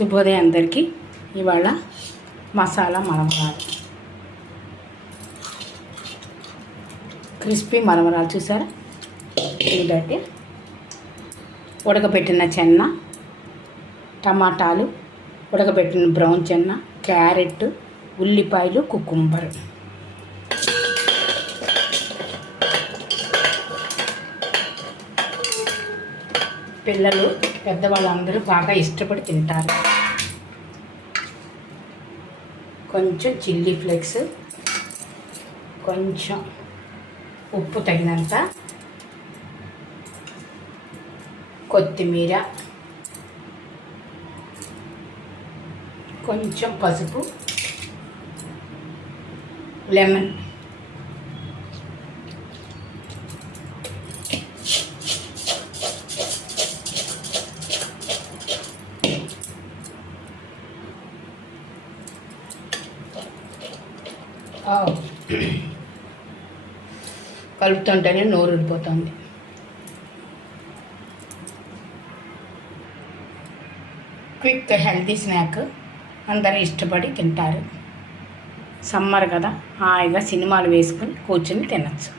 శుభోదయం అందరికీ. ఇవాళ మసాలా మరమరాలు, క్రిస్పీ మరమరాలు చూసారా. ఏంటంటే ఉడకబెట్టిన చెన్న, టమాటాలు, ఉడకబెట్టిన బ్రౌన్ చెన్న, క్యారెట్, ఉల్లిపాయలు, కుకుంబర్. పిల్లలు పెద్దవాళ్ళు అందరూ బాగా ఇష్టపడి తింటారు. కొంచెం చిల్లీ ఫ్లేక్స్, కొంచెం ఉప్పు తగినంత, కొత్తిమీర, కొంచెం పసుపు, లెమన్, కలుపుతుంటేనే నోరు ఊడిపోతుంది. క్విక్ హెల్తీ స్నాక్, అందరూ ఇష్టపడి తింటారు. సమ్మర్ కదా, హాయిగా సినిమాలు వేసుకొని కూర్చొని తినచ్చు.